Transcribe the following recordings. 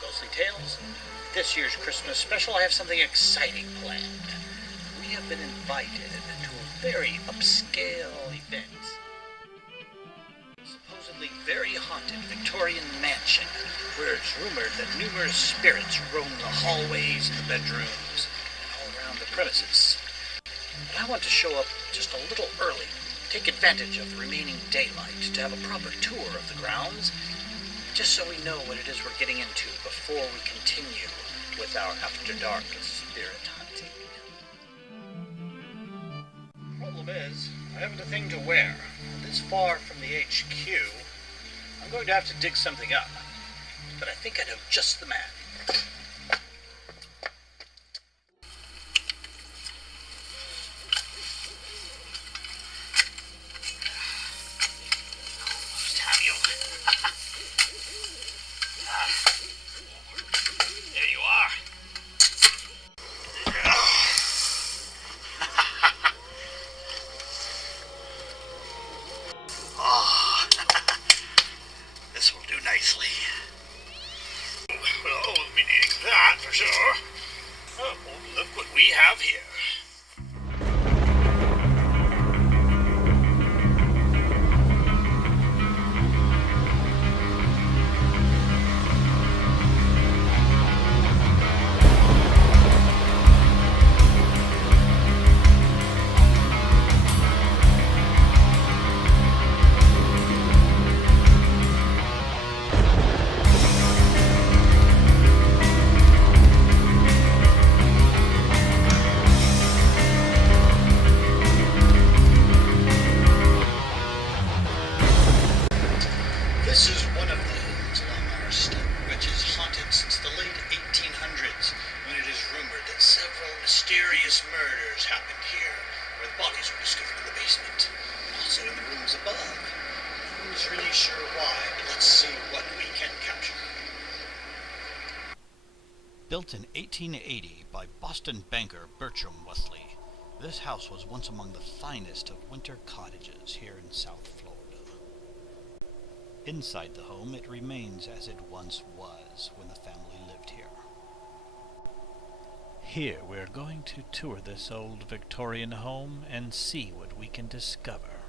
Ghostly Tales. This year's Christmas special, I have something exciting planned. We have been invited to a very upscale event. Supposedly very haunted Victorian mansion, where it's rumored that numerous spirits roam the hallways and the bedrooms and all around the premises. But I want to show up just a little early, take advantage of the remaining daylight to have a proper tour of the grounds, just so we know what it is we're getting into before we continue with our after dark spirit hunting. Problem is, I haven't a thing to wear. This far from the HQ, I'm going to have to dig something up. But I think I know just the man. This will do nicely. Well, we'll be needing that for sure. Oh, look what we have here. This is one of the homes along our street, which is haunted since the late 1800s, when it is rumored that several mysterious murders happened here, where the bodies were discovered in the basement, and also in the rooms above. Who's really sure why, but let's see what we can capture. Built in 1880 by Boston banker Bertram Wesley, this house was once among the finest of winter cottages here in South Florida. Inside the home, it remains as it once was when the family lived here. Here we're going to tour this old Victorian home and see what we can discover.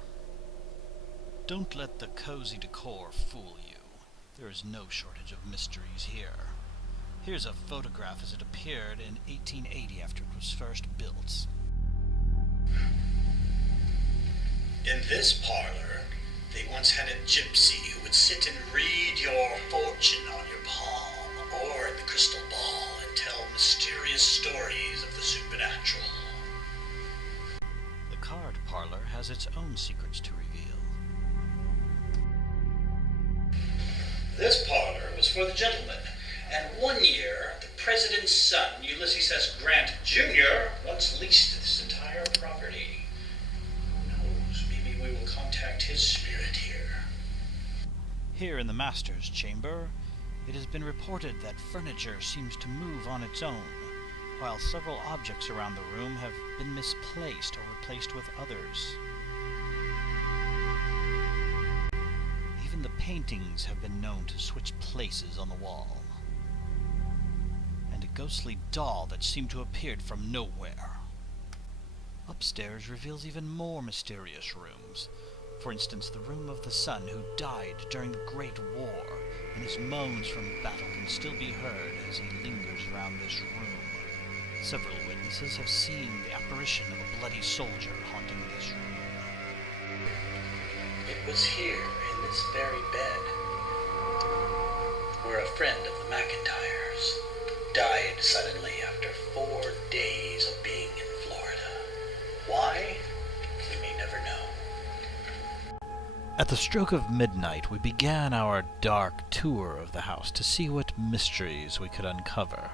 Don't let the cozy decor fool you. There is no shortage of mysteries here. Here's a photograph as it appeared in 1880 after it was first built. In this parlor, they once had a gypsy who would sit and read your fortune on your palm or in the crystal ball and tell mysterious stories of the supernatural. The card parlor has its own secrets to reveal. This parlor was for the gentleman, and one year, the president's son, Ulysses S. Grant Jr., once leased this entire property. Who knows, maybe we will contact his spirit here. Here in the master's chamber, it has been reported that furniture seems to move on its own, while several objects around the room have been misplaced or replaced with others. Even the paintings have been known to switch places on the wall. And a ghostly doll that seemed to have appeared from nowhere. Upstairs reveals even more mysterious rooms. For instance, the room of the son who died during the Great War, and his moans from battle can still be heard as he lingers around this room. Several witnesses have seen the apparition of a bloody soldier haunting this room. It was here, in this very bed, where a friend of the McIntyres died suddenly after 4 days of being in Florida. Why? We may never know. At the stroke of midnight, we began our dark tour of the house to see what mysteries we could uncover.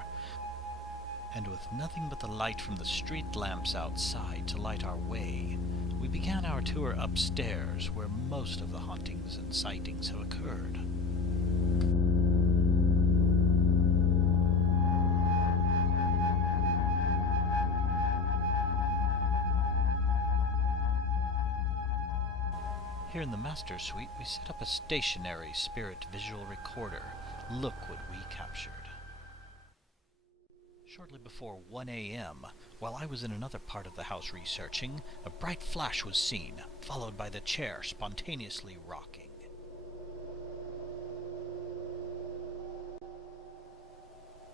And with nothing but the light from the street lamps outside to light our way, we began our tour upstairs, where most of the hauntings and sightings have occurred. Here in the master suite, we set up a stationary spirit visual recorder. Look what we captured. Shortly before 1 a.m., while I was in another part of the house researching, a bright flash was seen, followed by the chair spontaneously rocking.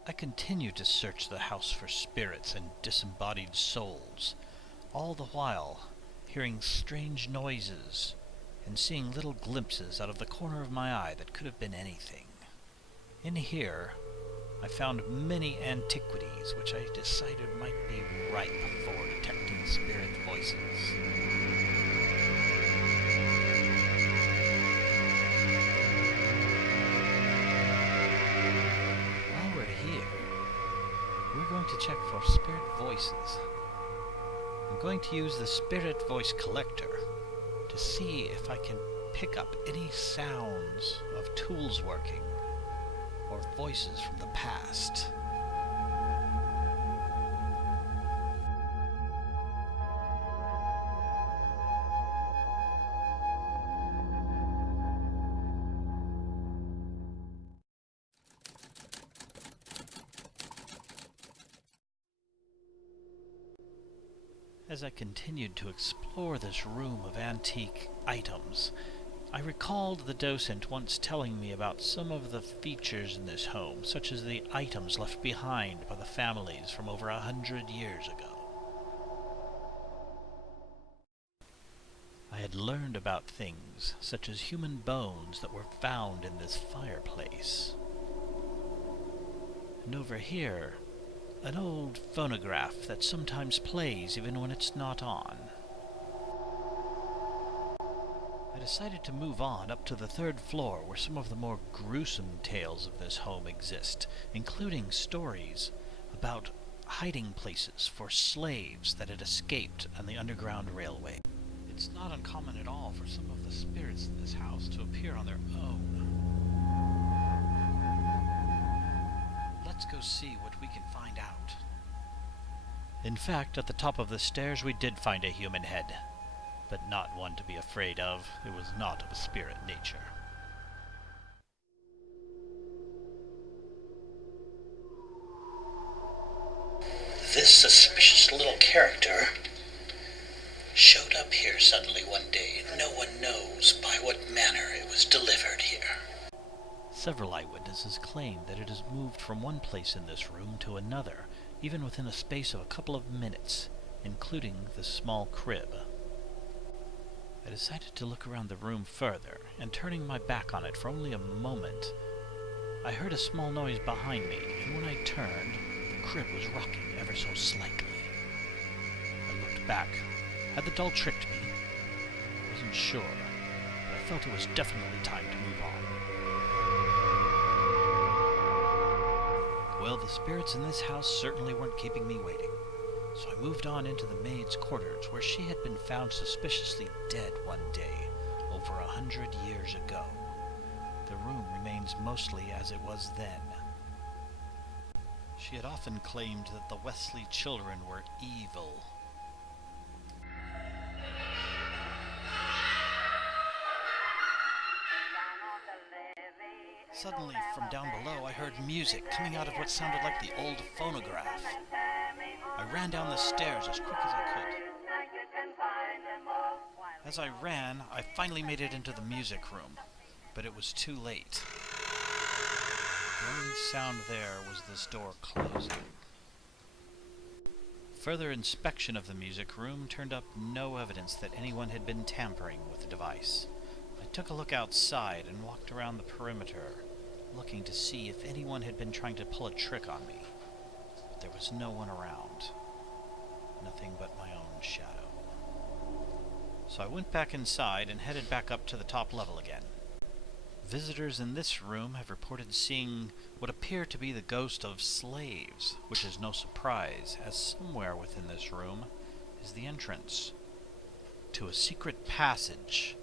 I continued to search the house for spirits and disembodied souls, all the while hearing strange noises and seeing little glimpses out of the corner of my eye that could have been anything. In here, I found many antiquities which I decided might be ripe for detecting spirit voices. While we're here, we're going to check for spirit voices. I'm going to use the spirit voice collector to see if I can pick up any sounds of tools working or voices from the past. As I continued to explore this room of antique items, I recalled the docent once telling me about some of the features in this home, such as the items left behind by the families from over 100 years ago. I had learned about things such as human bones that were found in this fireplace. And over here, an old phonograph that sometimes plays even when it's not on. I decided to move on up to the third floor where some of the more gruesome tales of this home exist, including stories about hiding places for slaves that had escaped on the Underground Railway. It's not uncommon at all for some of the spirits in this house to appear on their own. Let's go see what we can find out. In fact, at the top of the stairs we did find a human head, but not one to be afraid of. It was not of a spirit nature. This suspicious little character showed up here suddenly one day. No one knows by what manner it was delivered here. Several eyewitnesses claim that it has moved from one place in this room to another, even within a space of a couple of minutes, including the small crib. I decided to look around the room further, and turning my back on it for only a moment, I heard a small noise behind me, and when I turned, the crib was rocking ever so slightly. I looked back. Had the doll tricked me? I wasn't sure, but I felt it was definitely time to move on. Well, the spirits in this house certainly weren't keeping me waiting, so I moved on into the maid's quarters, where she had been found suspiciously dead one day, over 100 years ago. The room remains mostly as it was then. She had often claimed that the Wesley children were evil. Suddenly, from down below, I heard music coming out of what sounded like the old phonograph. I ran down the stairs as quick as I could. As I ran, I finally made it into the music room, but it was too late. The only sound there was this door closing. Further inspection of the music room turned up no evidence that anyone had been tampering with the device. I took a look outside and walked around the perimeter, looking to see if anyone had been trying to pull a trick on me. But there was no one around. Nothing but my own shadow. So I went back inside and headed back up to the top level again. Visitors in this room have reported seeing what appear to be the ghost of slaves, which is no surprise, as somewhere within this room is the entrance to a secret passage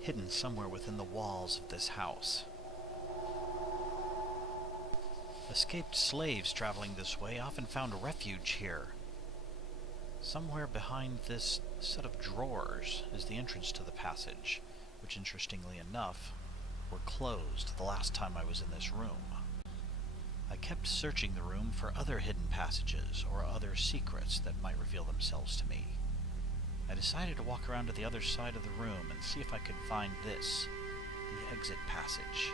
hidden somewhere within the walls of this house. Escaped slaves traveling this way often found refuge here. Somewhere behind this set of drawers is the entrance to the passage, which, interestingly enough, were closed the last time I was in this room. I kept searching the room for other hidden passages or other secrets that might reveal themselves to me. I decided to walk around to the other side of the room and see if I could find this, the exit passage.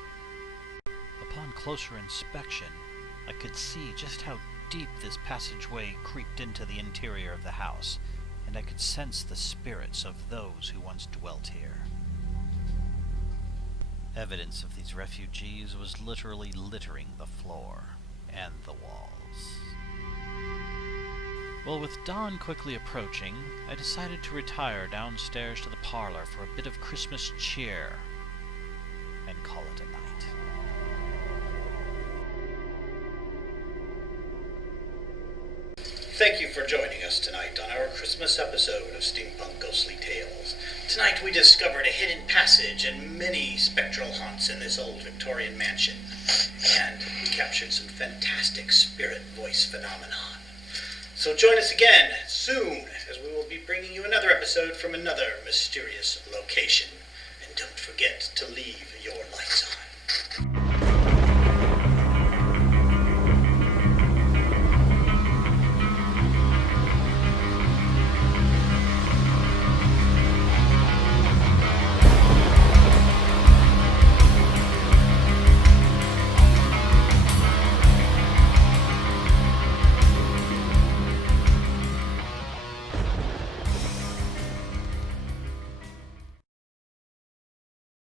Upon closer inspection, I could see just how deep this passageway creeped into the interior of the house, and I could sense the spirits of those who once dwelt here. Evidence of these refugees was literally littering the floor and the walls. Well, with dawn quickly approaching, I decided to retire downstairs to the parlor for a bit of Christmas cheer and call it a night. Thank you for joining us tonight on our Christmas episode of Steampunk Ghostly Tales. Tonight we discovered a hidden passage and many spectral haunts in this old Victorian mansion. And we captured some fantastic spirit voice phenomenon. So join us again soon as we will be bringing you another episode from another mysterious location. And don't forget to leave your lights on.